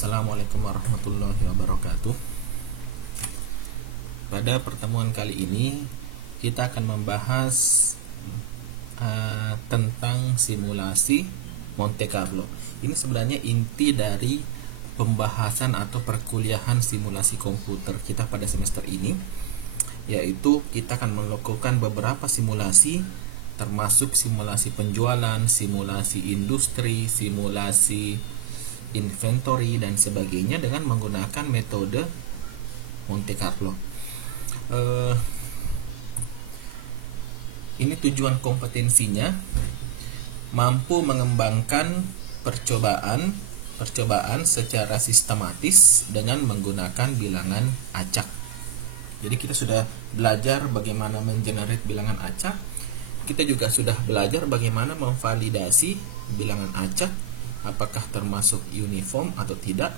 Assalamualaikum warahmatullahi wabarakatuh. Pada pertemuan kali ini kita akan membahas tentang simulasi Monte Carlo. Ini sebenarnya inti dari pembahasan atau perkuliahan simulasi komputer kita pada semester ini, yaitu kita akan melakukan beberapa simulasi, termasuk simulasi penjualan, simulasi industri, simulasi inventory dan sebagainya dengan menggunakan metode Monte Carlo. Ini tujuan kompetensinya mampu mengembangkan percobaan secara sistematis dengan menggunakan bilangan acak. Jadi kita sudah belajar bagaimana mengenerate bilangan acak. Kita juga sudah belajar bagaimana memvalidasi bilangan acak, apakah termasuk uniform atau tidak,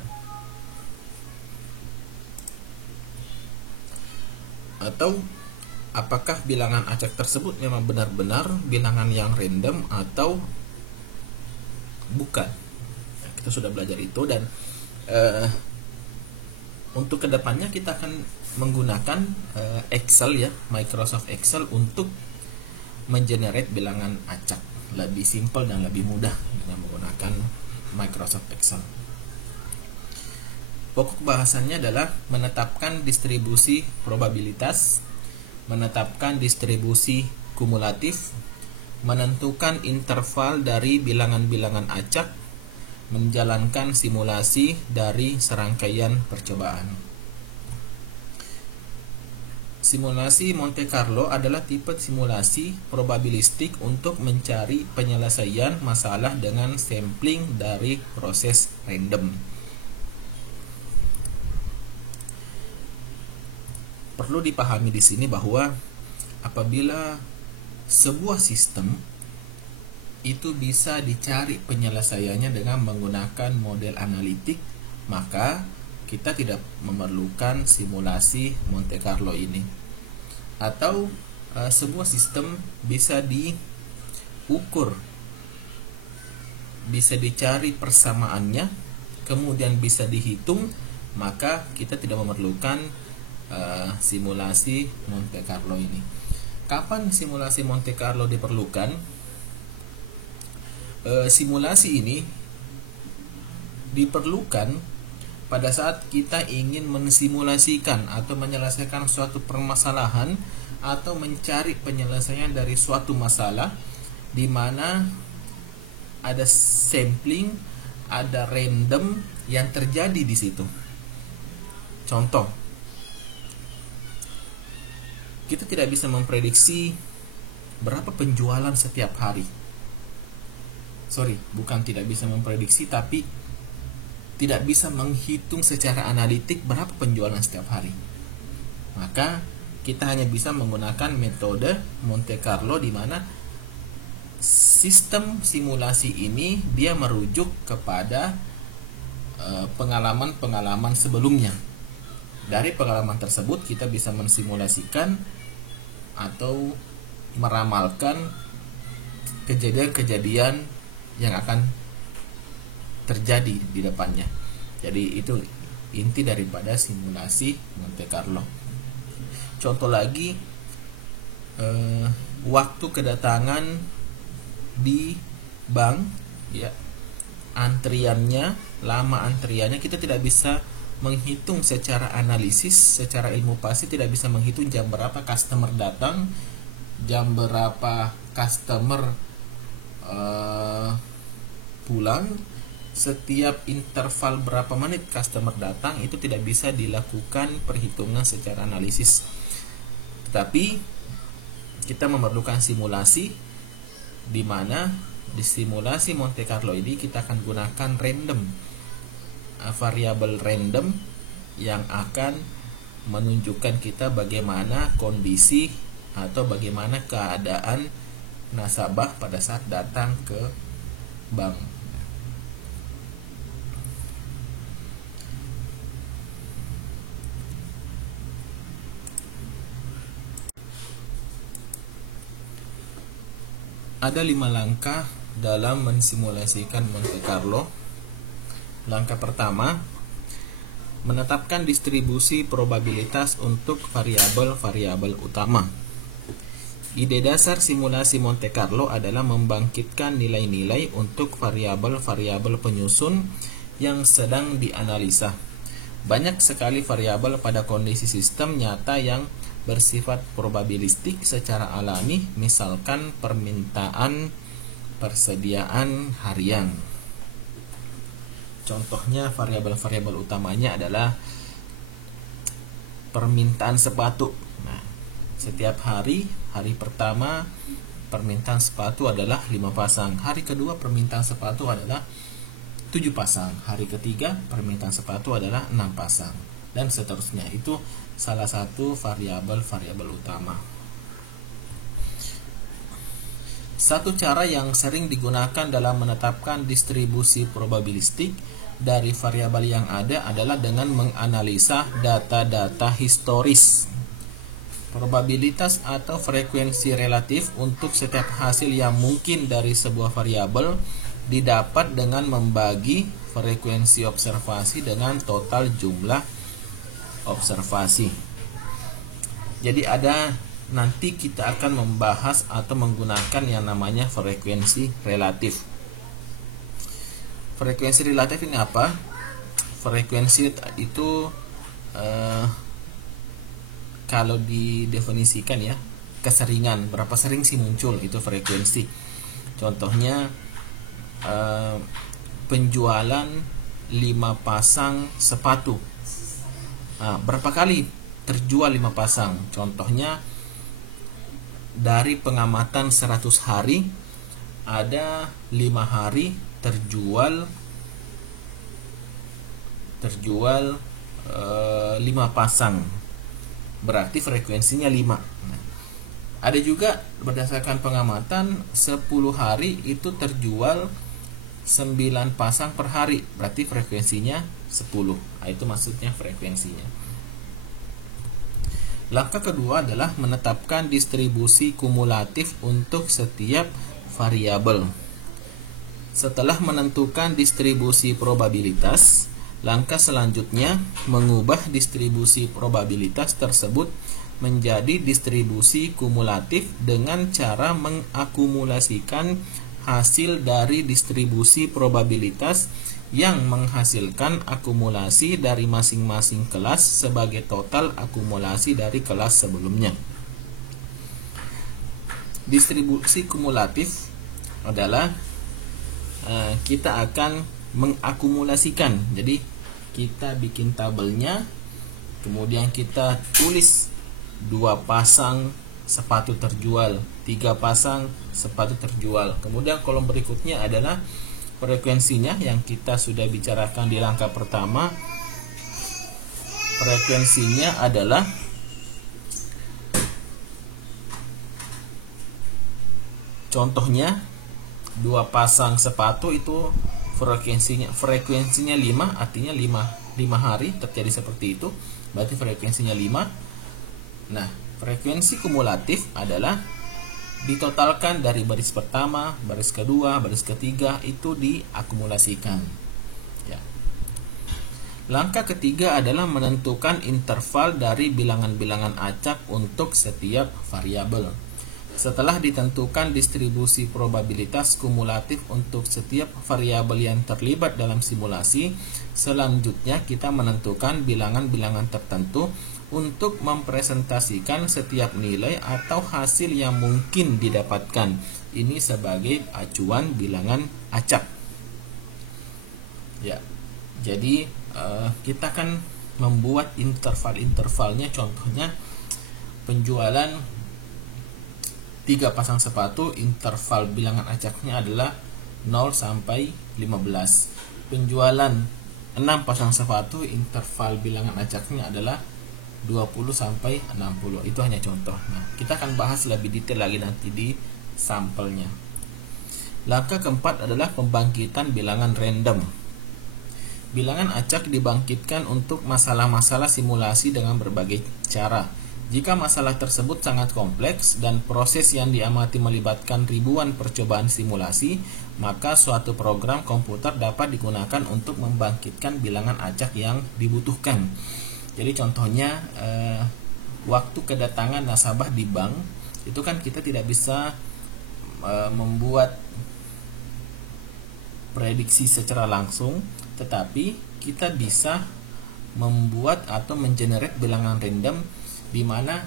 atau apakah bilangan acak tersebut memang benar-benar bilangan yang random atau bukan. Kita sudah belajar itu, dan untuk kedepannya kita akan menggunakan Excel, ya, Microsoft Excel untuk mengenerate bilangan acak. Lebih simpel dan lebih mudah dengan menggunakan Microsoft Excel. Pokok bahasannya adalah menetapkan distribusi probabilitas, menetapkan distribusi kumulatif, menentukan interval dari bilangan-bilangan acak, menjalankan simulasi dari serangkaian percobaan. Simulasi Monte Carlo adalah tipe simulasi probabilistik untuk mencari penyelesaian masalah dengan sampling dari proses random. Perlu dipahami di sini bahwa apabila sebuah sistem itu bisa dicari penyelesaiannya dengan menggunakan model analitik, maka kita tidak memerlukan simulasi Monte Carlo ini. Atau sebuah sistem bisa diukur, bisa dicari persamaannya, kemudian bisa dihitung, maka kita tidak memerlukan simulasi Monte Carlo ini. Kapan simulasi Monte Carlo diperlukan? Simulasi ini diperlukan pada saat kita ingin mensimulasikan atau menyelesaikan suatu permasalahan atau mencari penyelesaian dari suatu masalah di mana ada sampling, ada random yang terjadi di situ. Contoh, kita tidak bisa memprediksi berapa penjualan setiap hari. Bukan tidak bisa memprediksi, tapi tidak bisa menghitung secara analitik berapa penjualan setiap hari. Maka kita hanya bisa menggunakan metode Monte Carlo, di mana sistem simulasi ini dia merujuk kepada pengalaman-pengalaman sebelumnya. Dari pengalaman tersebut kita bisa mensimulasikan atau meramalkan kejadian-kejadian yang akan terjadi di depannya. Jadi itu inti daripada simulasi Monte Carlo. Contoh lagi, waktu kedatangan di bank, ya, antriannya, lama antriannya, kita tidak bisa menghitung secara analisis, secara ilmu pasti tidak bisa menghitung jam berapa customer datang, jam berapa customer pulang, setiap interval berapa menit customer datang. Itu tidak bisa dilakukan perhitungan secara analisis. Tetapi kita memerlukan simulasi, di mana di simulasi Monte Carlo ini kita akan gunakan random, variabel random yang akan menunjukkan kita bagaimana kondisi atau bagaimana keadaan nasabah pada saat datang ke bank. Ada 5 langkah dalam mensimulasikan Monte Carlo. Langkah pertama, menetapkan distribusi probabilitas untuk variabel-variabel utama. Ide dasar simulasi Monte Carlo adalah membangkitkan nilai-nilai untuk variabel-variabel penyusun yang sedang dianalisa. Banyak sekali variabel pada kondisi sistem nyata yang bersifat probabilistik secara alami, misalkan permintaan persediaan harian. Contohnya variabel-variabel utamanya adalah permintaan sepatu. Nah, setiap hari pertama permintaan sepatu adalah 5 pasang. Hari kedua permintaan sepatu adalah 7 pasang. Hari ketiga permintaan sepatu adalah 6 pasang. Dan seterusnya. Itu salah satu variabel-variabel utama. Satu cara yang sering digunakan dalam menetapkan distribusi probabilistik dari variabel yang ada adalah dengan menganalisa data-data historis. Probabilitas atau frekuensi relatif untuk setiap hasil yang mungkin dari sebuah variabel didapat dengan membagi frekuensi observasi dengan total jumlah observasi. Jadi nanti kita akan membahas atau menggunakan yang namanya frekuensi relatif. Frekuensi relatif ini apa? Frekuensi itu kalau didefinisikan ya, keseringan, berapa sering sih muncul, itu frekuensi. Contohnya penjualan 5 pasang sepatu. Nah, berapa kali terjual 5 pasang? Contohnya dari pengamatan 100 hari ada 5 hari terjual 5 pasang. Berarti frekuensinya 5. Nah, ada juga berdasarkan pengamatan 10 hari itu terjual 9 pasang per hari. Berarti frekuensinya 10. Nah, itu maksudnya frekuensinya. Langkah kedua adalah menetapkan distribusi kumulatif untuk setiap variabel. Setelah menentukan distribusi probabilitas, langkah selanjutnya mengubah distribusi probabilitas tersebut menjadi distribusi kumulatif dengan cara mengakumulasikan hasil dari distribusi probabilitas yang menghasilkan akumulasi dari masing-masing kelas sebagai total akumulasi dari kelas sebelumnya. Distribusi kumulatif adalah kita akan mengakumulasikan. Jadi kita bikin tabelnya, kemudian kita tulis 2 pasang sepatu terjual, 3 pasang sepatu terjual. Kemudian kolom berikutnya adalah frekuensinya yang kita sudah bicarakan di langkah pertama. Frekuensinya adalah contohnya 2 pasang sepatu itu frekuensinya 5, artinya 5 hari terjadi seperti itu, berarti frekuensinya 5. Nah, frekuensi kumulatif adalah ditotalkan dari baris pertama, baris kedua, baris ketiga, itu diakumulasikan ya. Langkah ketiga adalah menentukan interval dari bilangan-bilangan acak untuk setiap variabel. Setelah ditentukan distribusi probabilitas kumulatif untuk setiap variabel yang terlibat dalam simulasi, selanjutnya kita menentukan bilangan-bilangan tertentu untuk mempresentasikan setiap nilai atau hasil yang mungkin didapatkan. Ini sebagai acuan bilangan acak. Ya, jadi kita akan membuat interval-intervalnya. Contohnya penjualan 3 pasang sepatu, interval bilangan acaknya adalah 0 sampai 15. Penjualan 6 pasang sepatu, interval bilangan acaknya adalah 20 sampai 60. Itu hanya contoh. Nah, kita akan bahas lebih detail lagi nanti di sampelnya. Langkah keempat adalah pembangkitan bilangan random. Bilangan acak dibangkitkan untuk masalah-masalah simulasi dengan berbagai cara. Jika masalah tersebut sangat kompleks dan proses yang diamati melibatkan ribuan percobaan simulasi, maka suatu program komputer dapat digunakan untuk membangkitkan bilangan acak yang dibutuhkan. Jadi contohnya waktu kedatangan nasabah di bank itu kan kita tidak bisa membuat prediksi secara langsung, tetapi kita bisa membuat atau mengenerate bilangan random, di mana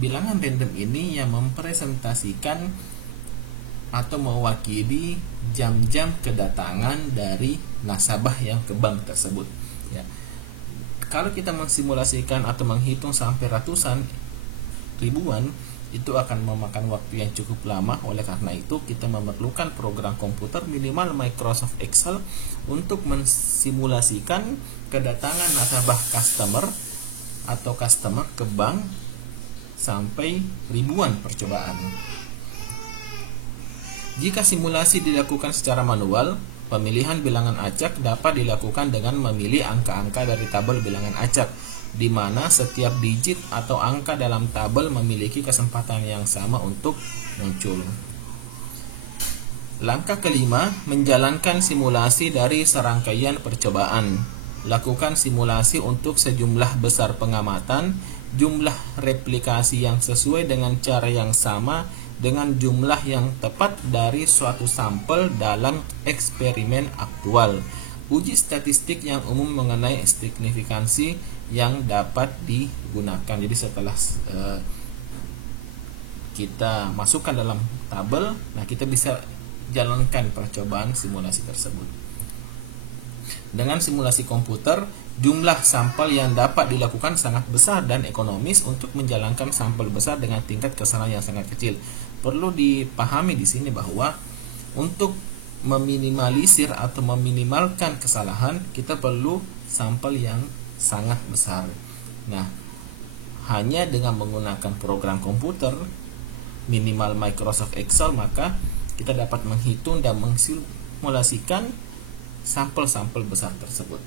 bilangan random ini yang mempresentasikan atau mewakili jam-jam kedatangan dari nasabah yang ke bank tersebut. Ya. Kalau kita mensimulasikan atau menghitung sampai ratusan, ribuan, itu akan memakan waktu yang cukup lama. Oleh karena itu kita memerlukan program komputer minimal Microsoft Excel untuk mensimulasikan kedatangan nasabah customer ke bank sampai ribuan percobaan. Jika simulasi dilakukan secara manual, pemilihan bilangan acak dapat dilakukan dengan memilih angka-angka dari tabel bilangan acak, di mana setiap digit atau angka dalam tabel memiliki kesempatan yang sama untuk muncul. Langkah kelima, menjalankan simulasi dari serangkaian percobaan. Lakukan simulasi untuk sejumlah besar pengamatan, jumlah replikasi yang sesuai dengan cara yang sama dengan jumlah yang tepat dari suatu sampel dalam eksperimen aktual. Uji statistik yang umum mengenai signifikansi yang dapat digunakan. Jadi setelah kita masukkan dalam tabel, nah kita bisa jalankan percobaan simulasi tersebut. Dengan simulasi komputer, jumlah sampel yang dapat dilakukan sangat besar dan ekonomis untuk menjalankan sampel besar dengan tingkat kesalahan yang sangat kecil. Perlu dipahami di sini bahwa untuk meminimalisir atau meminimalkan kesalahan, kita perlu sampel yang sangat besar. Nah, hanya dengan menggunakan program komputer minimal Microsoft Excel, maka kita dapat menghitung dan mensimulasikan sampel-sampel besar tersebut.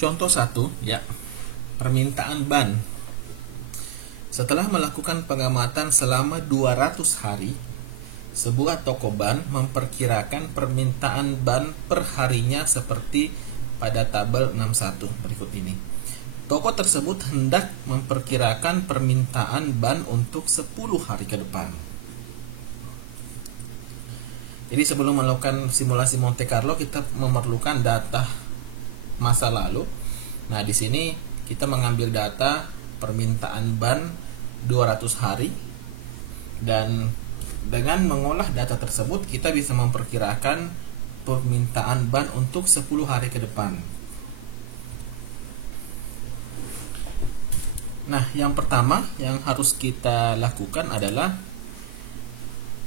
Contoh 1, ya. Permintaan ban. Setelah melakukan pengamatan selama 200 hari, sebuah toko ban memperkirakan permintaan ban per harinya seperti pada tabel 61 berikut ini. Toko tersebut hendak memperkirakan permintaan ban untuk 10 hari ke depan. Jadi sebelum melakukan simulasi Monte Carlo, kita memerlukan data masa lalu. Nah, di sini kita mengambil data permintaan ban 200 hari, dan dengan mengolah data tersebut kita bisa memperkirakan permintaan ban untuk 10 hari ke depan. Nah, yang pertama yang harus kita lakukan adalah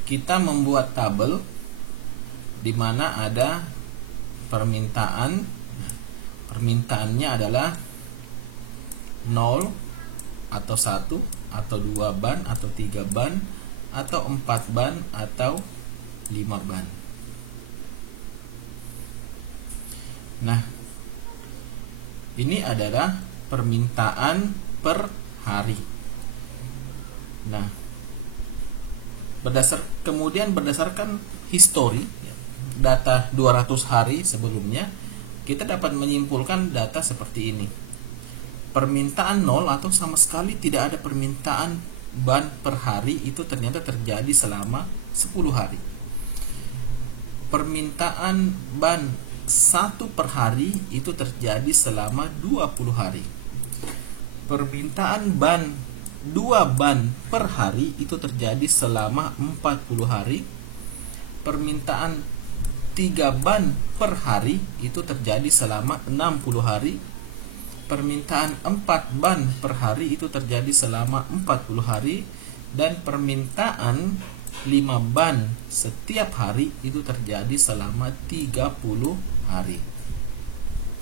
kita membuat tabel di mana ada permintaannya adalah 0 atau 1 atau 2 ban atau 3 ban atau 4 ban atau 5 ban. Nah, ini adalah permintaan per hari. Nah, kemudian berdasarkan histori data 200 hari sebelumnya, kita dapat menyimpulkan data seperti ini. Permintaan 0 atau sama sekali tidak ada permintaan ban per hari itu ternyata terjadi selama 10 hari. Permintaan ban 1 per hari itu terjadi selama 20 hari. Permintaan ban 2 ban per hari itu terjadi selama 40 hari. Permintaan 3 ban per hari itu terjadi selama 60 hari. Permintaan 4 ban per hari itu terjadi selama 40 hari, dan permintaan 5 ban setiap hari itu terjadi selama 30 hari.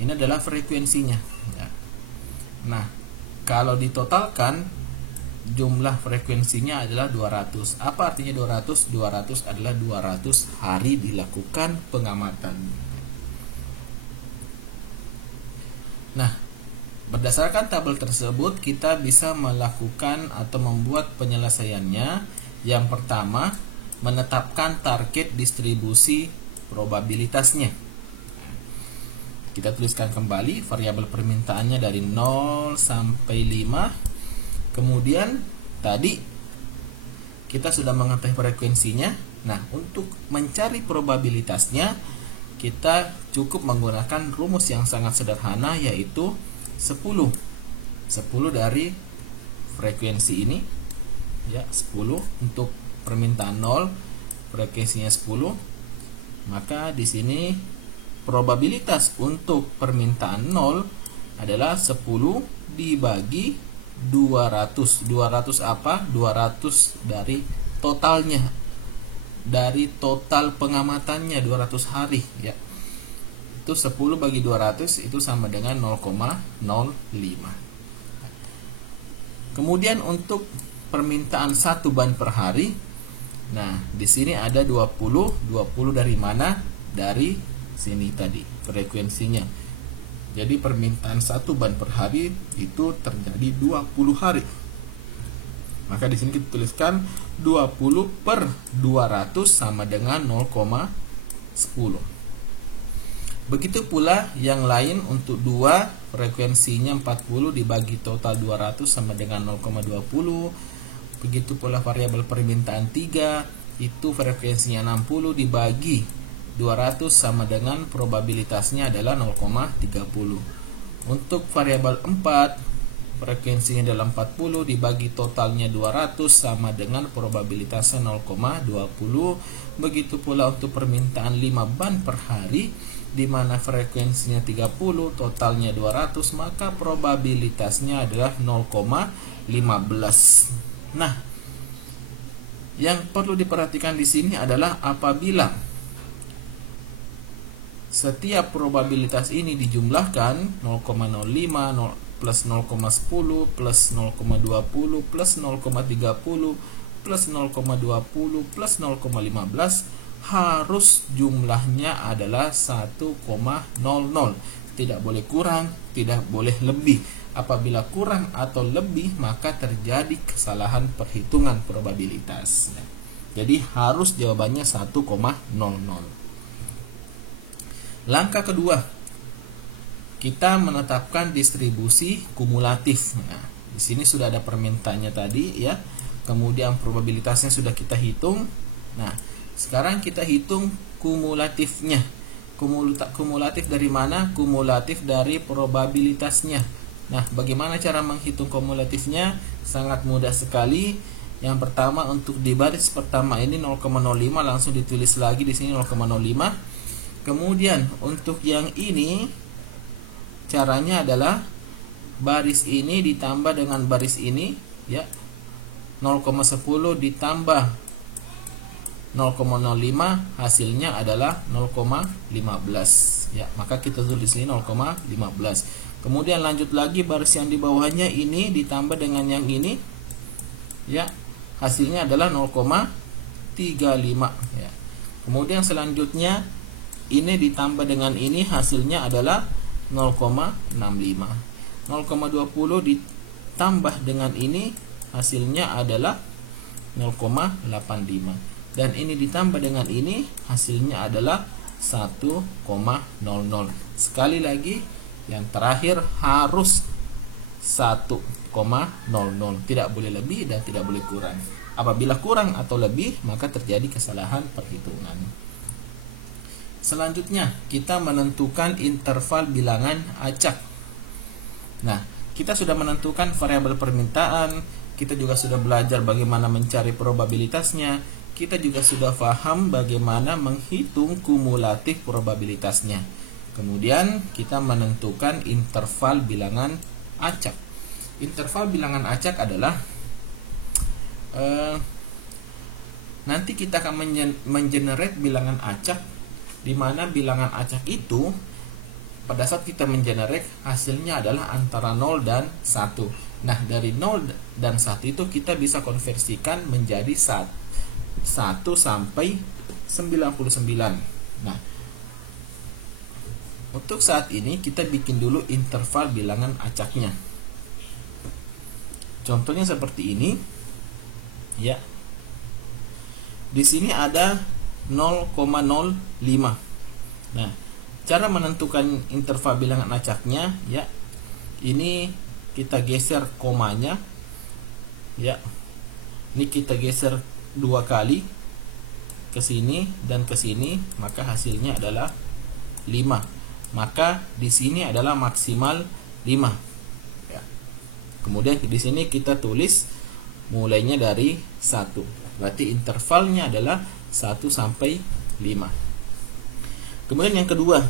Ini adalah frekuensinya. Nah, kalau ditotalkan jumlah frekuensinya adalah 200. Apa artinya 200? 200 adalah 200 hari dilakukan pengamatan. Nah, berdasarkan tabel tersebut kita bisa melakukan atau membuat penyelesaiannya. Yang pertama, menetapkan target distribusi probabilitasnya. Kita tuliskan kembali variabel permintaannya dari 0 sampai 5. Kemudian tadi kita sudah mengetahui frekuensinya. Nah, untuk mencari probabilitasnya kita cukup menggunakan rumus yang sangat sederhana, yaitu 10 dari frekuensi ini, ya, 10 untuk permintaan 0, frekuensinya 10. Maka di sini probabilitas untuk permintaan 0 adalah 10 dibagi 200. 200 apa? 200 dari totalnya, dari total pengamatannya 200 hari, ya. Itu 10 bagi 200 itu sama dengan 0,05. Kemudian untuk permintaan 1 ban per hari. Nah, di sini ada 20. 20 dari mana? Dari sini tadi frekuensinya. Jadi permintaan 1 ban per hari itu terjadi 20 hari. Maka di sini kita tuliskan 20 per 200 sama dengan 0,10. Begitu pula yang lain untuk 2, frekuensinya 40 dibagi total 200 sama dengan 0,20. Begitu pula variabel permintaan 3, itu frekuensinya 60 dibagi 200 sama dengan probabilitasnya adalah 0,30. Untuk variabel 4, frekuensinya adalah 40 dibagi totalnya 200 sama dengan probabilitasnya 0,20. Begitu pula untuk permintaan 5 ban per hari, di mana frekuensinya 30, totalnya 200, maka probabilitasnya adalah 0,15. Nah, yang perlu diperhatikan di sini adalah apabila setiap probabilitas ini dijumlahkan 0,05 plus 0,10 plus 0,20 plus 0,30 plus 0,20 plus 0,15, harus jumlahnya adalah 1,00. Tidak boleh kurang, tidak boleh lebih. Apabila kurang atau lebih, maka terjadi kesalahan perhitungan probabilitas. Jadi harus jawabannya 1,00. Langkah kedua, kita menetapkan distribusi kumulatif. Nah, di sini sudah ada permintaannya tadi, ya. Kemudian probabilitasnya sudah kita hitung. Nah, sekarang kita hitung kumulatifnya. Kumulatif dari mana? Kumulatif dari probabilitasnya. Nah, bagaimana cara menghitung kumulatifnya? Sangat mudah sekali. Yang pertama, untuk di baris pertama ini 0,05 langsung ditulis lagi di sini 0,05. Kemudian untuk yang ini caranya adalah baris ini ditambah dengan baris ini, ya. 0,10 ditambah 0,05 hasilnya adalah 0,15, ya. Maka kita tulis ini 0,15. Kemudian lanjut lagi, baris yang di bawahnya ini ditambah dengan yang ini, ya. Hasilnya adalah 0,35, ya. Kemudian selanjutnya ini ditambah dengan ini, hasilnya adalah 0,65. 0,20 ditambah dengan ini, hasilnya adalah 0,85. Dan ini ditambah dengan ini, hasilnya adalah 1,00. Sekali lagi, yang terakhir harus 1,00. Tidak boleh lebih dan tidak boleh kurang. Apabila kurang atau lebih, maka terjadi kesalahan perhitungan. Selanjutnya, kita menentukan interval bilangan acak. Nah, kita sudah menentukan variabel permintaan, kita juga sudah belajar bagaimana mencari probabilitasnya, kita juga sudah paham bagaimana menghitung kumulatif probabilitasnya. Kemudian kita menentukan interval bilangan acak. Interval bilangan acak adalah nanti kita akan mengenerate bilangan acak, di mana bilangan acak itu pada saat kita mengenerate hasilnya adalah antara 0 dan 1. Nah, dari 0 dan 1 itu kita bisa konversikan menjadi 1 sampai 99. Nah, untuk saat ini kita bikin dulu interval bilangan acaknya. Contohnya seperti ini. Ya. Di sini ada 0,05. Nah, cara menentukan interval bilangan acaknya, ya, ini kita geser komanya, ya, ini kita geser 2 kali ke sini dan ke sini, maka hasilnya adalah 5. Maka di sini adalah maksimal 5. Ya. Kemudian di sini kita tulis mulainya dari 1. Berarti intervalnya adalah 1 sampai 5. Kemudian yang kedua,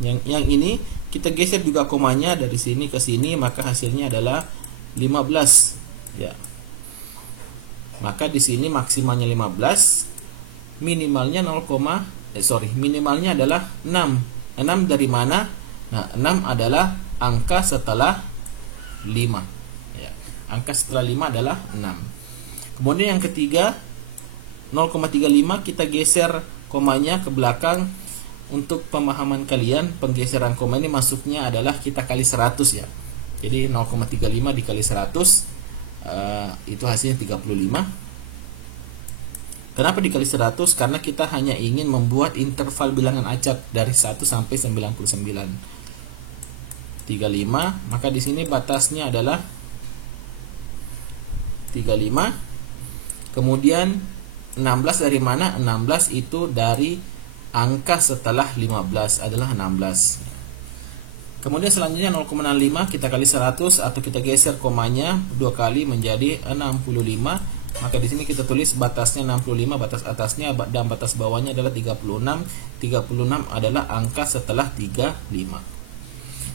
yang ini kita geser juga komanya dari sini ke sini, maka hasilnya adalah 15. Ya. Maka di sini maksimalnya 15, minimalnya minimalnya adalah 6. 6 dari mana? Nah, 6 adalah angka setelah 5. Ya. Angka setelah 5 adalah 6. Kemudian yang ketiga, 0,35 kita geser komanya ke belakang. Untuk pemahaman kalian, penggeseran koma ini masuknya adalah kita kali 100 ya. Jadi 0,35 dikali 100 itu hasilnya 35. Kenapa dikali 100? Karena kita hanya ingin membuat interval bilangan acak dari 1 sampai 99. 35, maka di sini batasnya adalah 35. Kemudian 16 dari mana? 16 itu dari angka setelah 15 adalah 16. Kemudian selanjutnya 0,65 kita kali 100 atau kita geser komanya 2 kali menjadi 65. Maka di sini kita tulis batasnya 65, batas atasnya dan batas bawahnya adalah 36. 36 adalah angka setelah 35.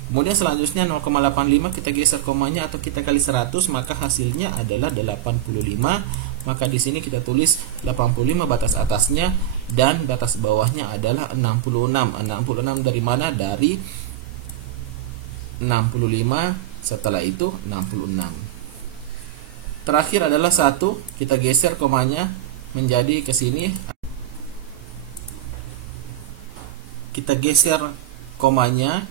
Kemudian selanjutnya 0,85 kita geser komanya atau kita kali 100, maka hasilnya adalah 85. Maka di sini kita tulis 85 batas atasnya dan batas bawahnya adalah 66. 66 dari mana? Dari 65, setelah itu 66. Terakhir adalah 1, kita geser komanya menjadi ke sini. Kita geser komanya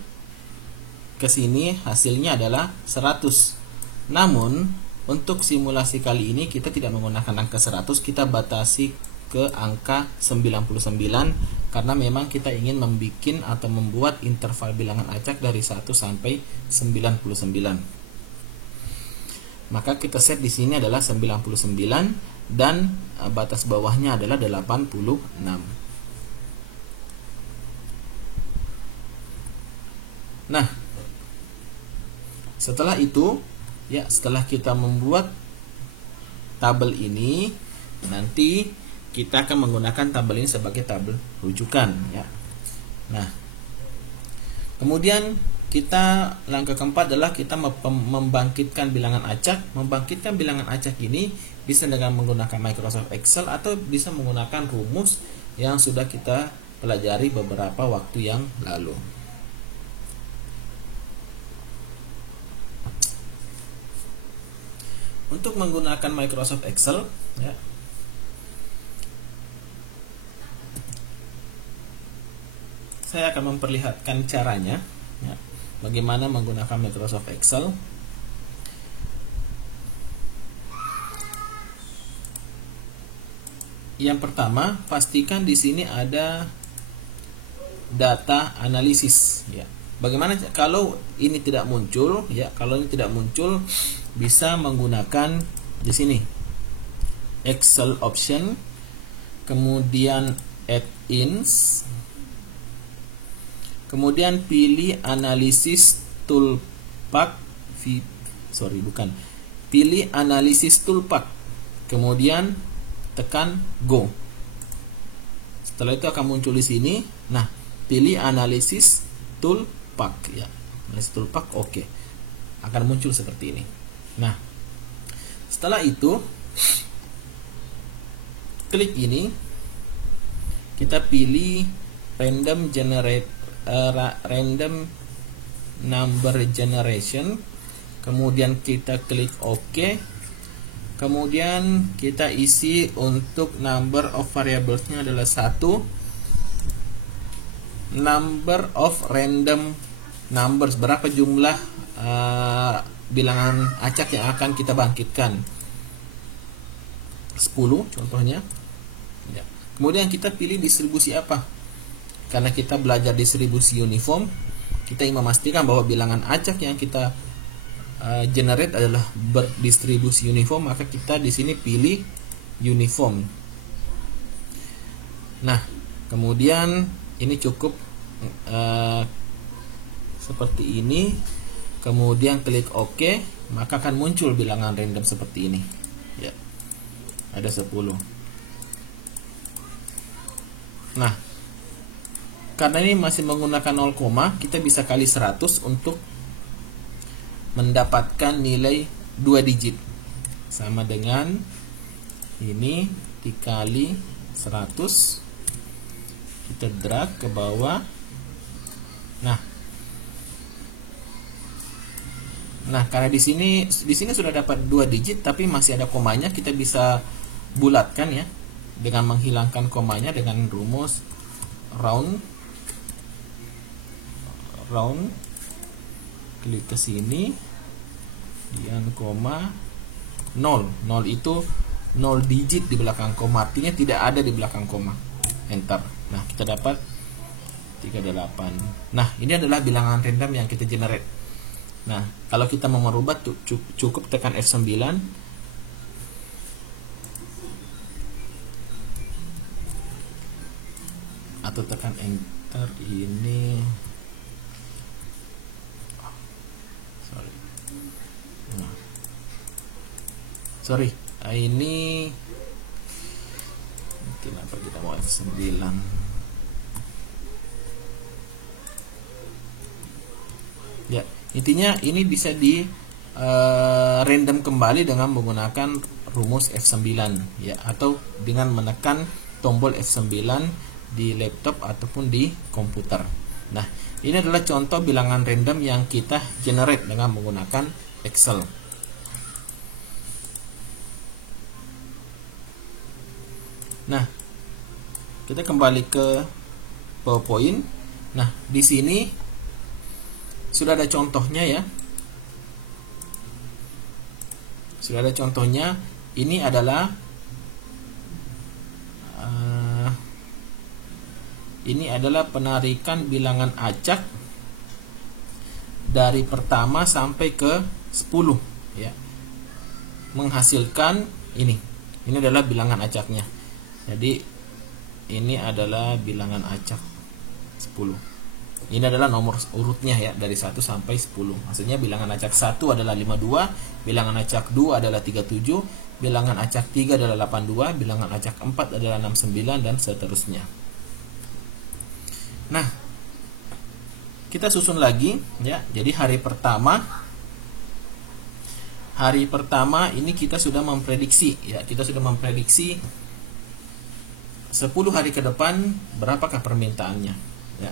ke sini, hasilnya adalah 100. Namun untuk simulasi kali ini kita tidak menggunakan angka 100, kita batasi ke angka 99 karena memang kita ingin membuat interval bilangan acak dari 1 sampai 99. Maka kita set di sini adalah 99 dan batas bawahnya adalah 86. Nah, setelah itu, ya, setelah kita membuat tabel ini, nanti kita akan menggunakan tabel ini sebagai tabel rujukan, ya. Nah, kemudian kita langkah keempat adalah kita membangkitkan bilangan acak. Membangkitkan bilangan acak ini bisa dengan menggunakan Microsoft Excel atau bisa menggunakan rumus yang sudah kita pelajari beberapa waktu yang lalu. Untuk menggunakan Microsoft Excel, ya, saya akan memperlihatkan caranya, ya, bagaimana menggunakan Microsoft Excel. Yang pertama, pastikan di sini ada data analisis, ya. Bagaimana kalau ini tidak muncul, ya? Kalau ini tidak muncul, bisa menggunakan di sini Excel option, kemudian add-ins, kemudian pilih analisis toolpath, pilih analisis toolpath, kemudian tekan go. Setelah itu akan muncul di sini. Nah, pilih analisis toolpath, ya. Analisis toolpath, oke. Akan muncul seperti ini. Nah, setelah itu klik ini, kita pilih random number generation, kemudian kita klik OK, kemudian kita isi untuk number of variablesnya adalah 1, number of random numbers, berapa jumlah bilangan acak yang akan kita bangkitkan, 10 contohnya ya. Kemudian kita pilih distribusi apa, karena kita belajar distribusi uniform, kita ingin memastikan bahwa bilangan acak yang kita generate adalah berdistribusi uniform, maka kita di sini pilih uniform. Nah, kemudian ini cukup seperti ini, kemudian klik OK, maka akan muncul bilangan random seperti ini ya, ada 10. Nah, karena ini masih menggunakan 0, kita bisa kali 100 untuk mendapatkan nilai 2 digit, sama dengan ini dikali 100, kita drag ke bawah. Nah, karena di sini sudah dapat 2 digit tapi masih ada komanya, kita bisa bulatkan ya dengan menghilangkan komanya dengan rumus round, klik ke sini, kemudian koma 0. 0 itu 0 digit di belakang koma, artinya tidak ada di belakang koma. Enter. Nah, kita dapat 38. Nah, ini adalah bilangan random yang kita generate. Nah, kalau kita mau merubah cukup tekan F9 atau tekan Enter. Ini sorry, ini kenapa kita mau F9? Ya, intinya ini bisa di random kembali dengan menggunakan rumus F9 ya, atau dengan menekan tombol F9 di laptop ataupun di komputer. Nah, ini adalah contoh bilangan random yang kita generate dengan menggunakan Excel. Nah, kita kembali ke PowerPoint. Nah, di sini sudah ada contohnya ya. Sudah ada contohnya. Ini adalah penarikan bilangan acak dari pertama sampai ke 10 ya. Menghasilkan ini. Ini adalah bilangan acaknya. Jadi ini adalah bilangan acak 10. Ini adalah nomor urutnya ya, dari 1 sampai 10. Maksudnya bilangan acak 1 adalah 52, bilangan acak 2 adalah 37, bilangan acak 3 adalah 82, bilangan acak 4 adalah 69, dan seterusnya. Nah, kita susun lagi ya. Jadi hari pertama ini kita sudah memprediksi ya, 10 hari ke depan berapakah permintaannya ya.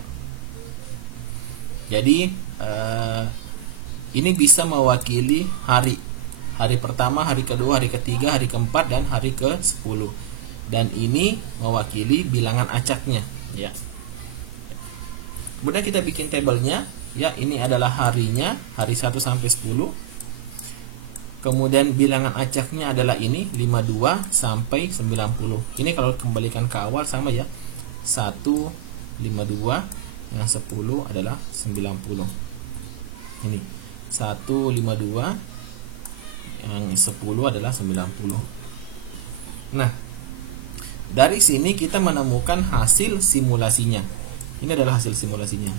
Jadi ini bisa mewakili hari pertama, hari kedua, hari ketiga, hari keempat, dan hari ke-10. Dan ini mewakili bilangan acaknya ya. Kemudian kita bikin tabelnya ya. Ini adalah harinya, hari 1 sampai 10. Kemudian bilangan acaknya adalah ini 52 sampai 90. Ini kalau kembalikan ke awal sama ya. 1 52, yang 10 adalah 90. Ini 152, yang 10 adalah 90. Nah, dari sini kita menemukan hasil simulasinya. Ini adalah hasil simulasinya.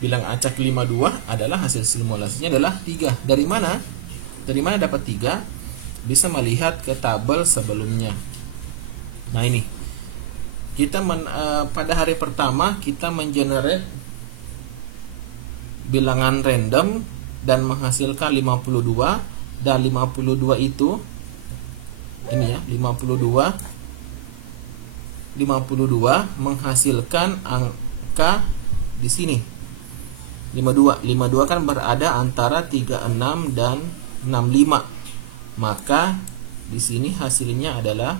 Bilangan acak 52 adalah hasil simulasinya adalah 3. Dari mana? Dari mana dapat 3? Bisa melihat ke tabel sebelumnya. Nah, ini. Kita pada hari pertama kita mengenerate bilangan random dan menghasilkan 52, dan 52 itu ini ya, 52 menghasilkan angka di sini 52 kan berada antara 36 dan 65. Maka di sini hasilnya adalah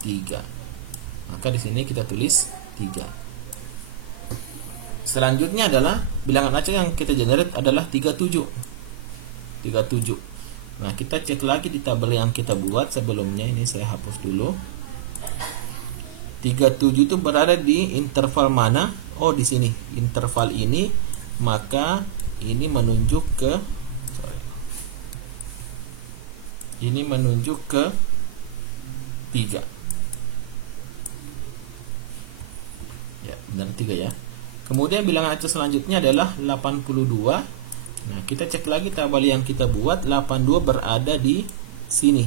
3. Maka di sini kita tulis 3. Selanjutnya adalah bilangan acak yang kita generate adalah 37. Nah, kita cek lagi di tabel yang kita buat sebelumnya. Ini saya hapus dulu. 37 itu berada di interval mana? Oh, di sini. Interval ini, maka ini menunjuk ke ini menunjuk ke 3. Ya, benar 3 ya. Kemudian bilangan acak selanjutnya adalah 82. Nah, kita cek lagi tabel yang kita buat. 82 berada di sini.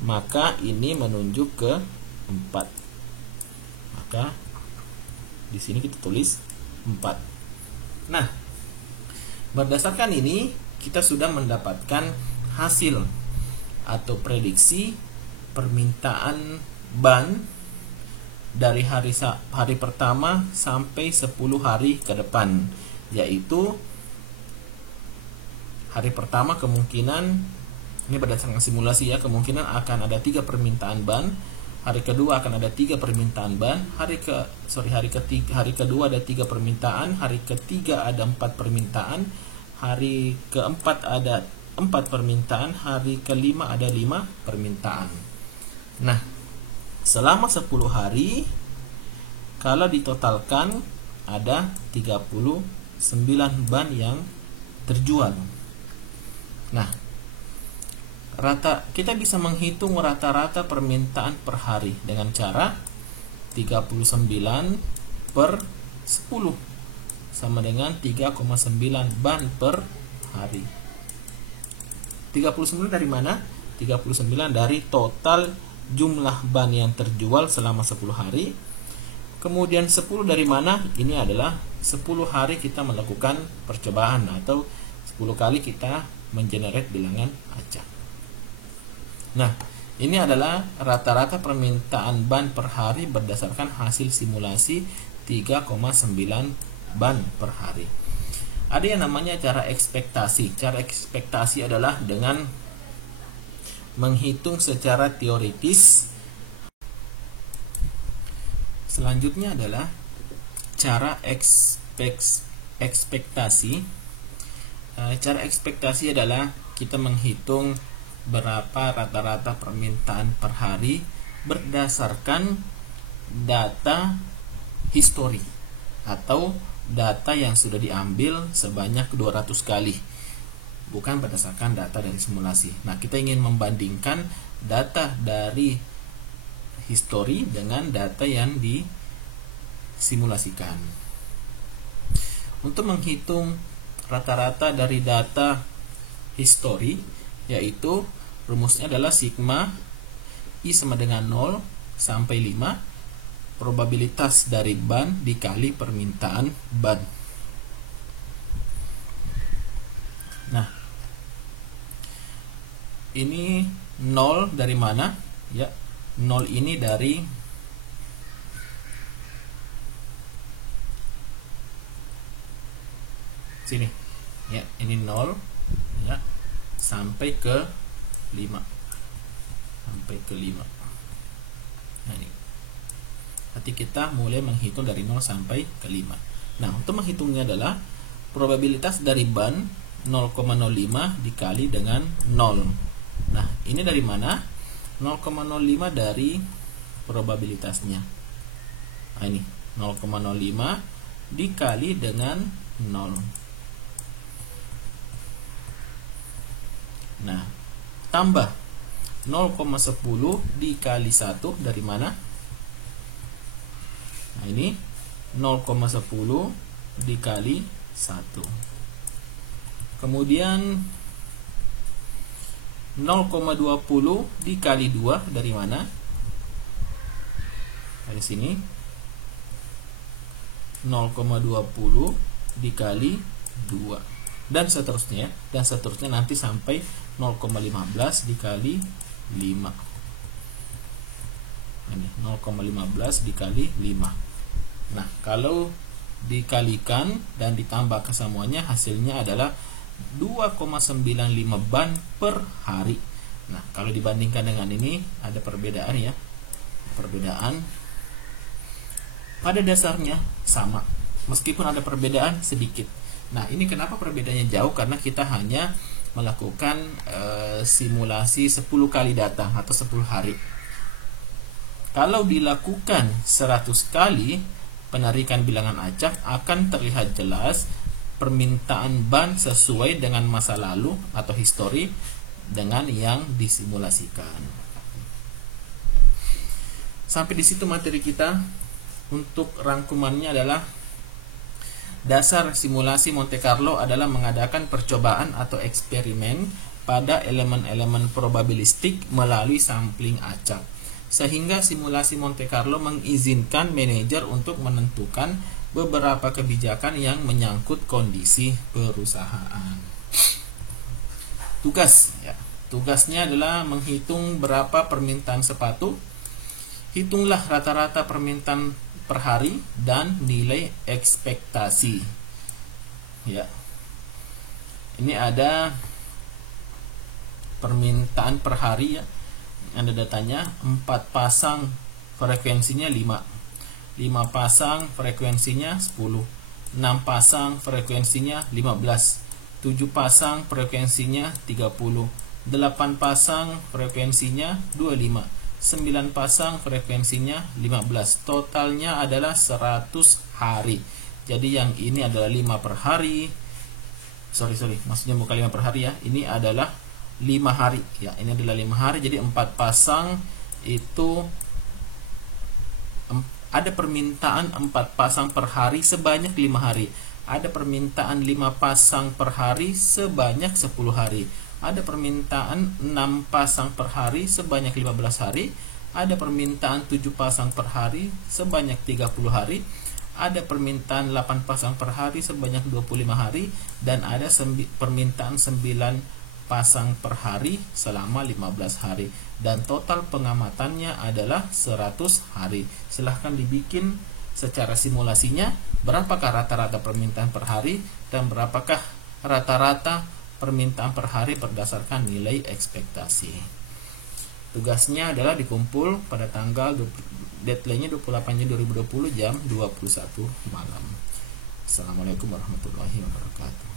Maka ini menunjuk ke 4. Maka di sini kita tulis 4. Nah, berdasarkan ini kita sudah mendapatkan hasil atau prediksi permintaan ban dari hari pertama sampai 10 hari ke depan, yaitu hari pertama kemungkinan, ini berdasarkan simulasi ya, kemungkinan akan ada 3 permintaan ban. Hari kedua akan ada 3 permintaan ban. Hari kedua ada 3 permintaan. Hari ketiga ada 4 permintaan. Hari keempat ada 4 permintaan. Hari kelima ada 5 permintaan. Nah, selama 10 hari, kalau ditotalkan ada 39 ban yang terjual. Nah, kita bisa menghitung rata-rata permintaan per hari dengan cara 39 per 10 sama dengan 3,9 ban per hari. 39 dari mana? 39 dari total jumlah ban yang terjual selama 10 hari. Kemudian 10 dari mana? Ini adalah 10 hari kita melakukan percobaan atau 10 kali kita mengenerate bilangan acak. Nah, ini adalah rata-rata permintaan ban per hari berdasarkan hasil simulasi 3,9 ban per hari. Ada yang namanya cara ekspektasi. Cara ekspektasi adalah dengan menghitung secara teoritis. Selanjutnya adalah cara ekspektasi. Cara ekspektasi adalah kita menghitung berapa rata-rata permintaan per hari berdasarkan data histori atau data yang sudah diambil sebanyak 200 kali, bukan berdasarkan data dari simulasi. Nah, kita ingin membandingkan data dari histori dengan data yang disimulasikan. Untuk menghitung rata-rata dari data histori, yaitu rumusnya adalah sigma I sama dengan 0 sampai 5 probabilitas dari ban dikali permintaan ban. Nah, ini 0 dari mana? Ya, 0 ini dari sini. Ya, ini 0 ya, sampai ke 5. Nah, ini. Nanti kita mulai menghitung dari 0 sampai ke 5. Nah, untuk menghitungnya adalah probabilitas dari ban 0,05 dikali dengan 0. Nah, ini dari mana? 0,05 dari probabilitasnya. Nah, ini 0,05 dikali dengan 0. Nah, tambah 0,10 dikali 1 dari mana? Nah, ini 0,10 dikali 1. Kemudian 0,20 dikali 2 dari mana? Dari sini. 0,20 dikali 2. Dan seterusnya nanti sampai 0,15 dikali 5. Ini 0,15 dikali 5. Nah, kalau dikalikan dan ditambah kesemuanya, hasilnya adalah 2,95 ban per hari. Nah, kalau dibandingkan dengan ini ada perbedaan ya. Perbedaan pada dasarnya sama, meskipun ada perbedaan sedikit. Nah, ini kenapa perbedaannya jauh? Karena kita hanya melakukan simulasi 10 kali data atau 10 hari. Kalau dilakukan 100 kali penarikan bilangan acak, akan terlihat jelas permintaan ban sesuai dengan masa lalu atau histori dengan yang disimulasikan. Sampai di situ materi kita. Untuk rangkumannya adalah dasar simulasi Monte Carlo adalah mengadakan percobaan atau eksperimen pada elemen-elemen probabilistik melalui sampling acak, sehingga simulasi Monte Carlo mengizinkan manajer untuk menentukan beberapa kebijakan yang menyangkut kondisi perusahaan. Tugas ya. Tugasnya adalah menghitung berapa permintaan sepatu. Hitunglah rata-rata permintaan per hari dan nilai ekspektasi. Ya. Ini ada permintaan per hari ya. Ada datanya 4 pasang frekuensinya 5. 5 pasang frekuensinya 10. 6 pasang frekuensinya 15. 7 pasang frekuensinya 30. 8 pasang frekuensinya 25. 9 pasang frekuensinya 15. Totalnya adalah 100 hari. Jadi yang ini adalah 5 per hari. Maksudnya bukan 5 per hari ya. Ini adalah 5 hari ya. Ini adalah 5 hari. Jadi 4 pasang itu ada permintaan 4 pasang per hari sebanyak 5 hari. Ada permintaan 5 pasang per hari sebanyak 10 hari. Ada permintaan 6 pasang per hari sebanyak 15 hari. Ada permintaan 7 pasang per hari sebanyak 30 hari. Ada permintaan 8 pasang per hari sebanyak 25 hari. Dan ada permintaan 9 pasang per hari selama 15 hari. Dan total pengamatannya adalah 100 hari. Silahkan dibikin secara simulasinya, berapakah rata-rata permintaan per hari dan berapakah rata-rata permintaan per hari berdasarkan nilai ekspektasi. Tugasnya adalah dikumpul pada tanggal deadline-nya 28 Juni 2020 jam 21 malam. Assalamualaikum warahmatullahi wabarakatuh.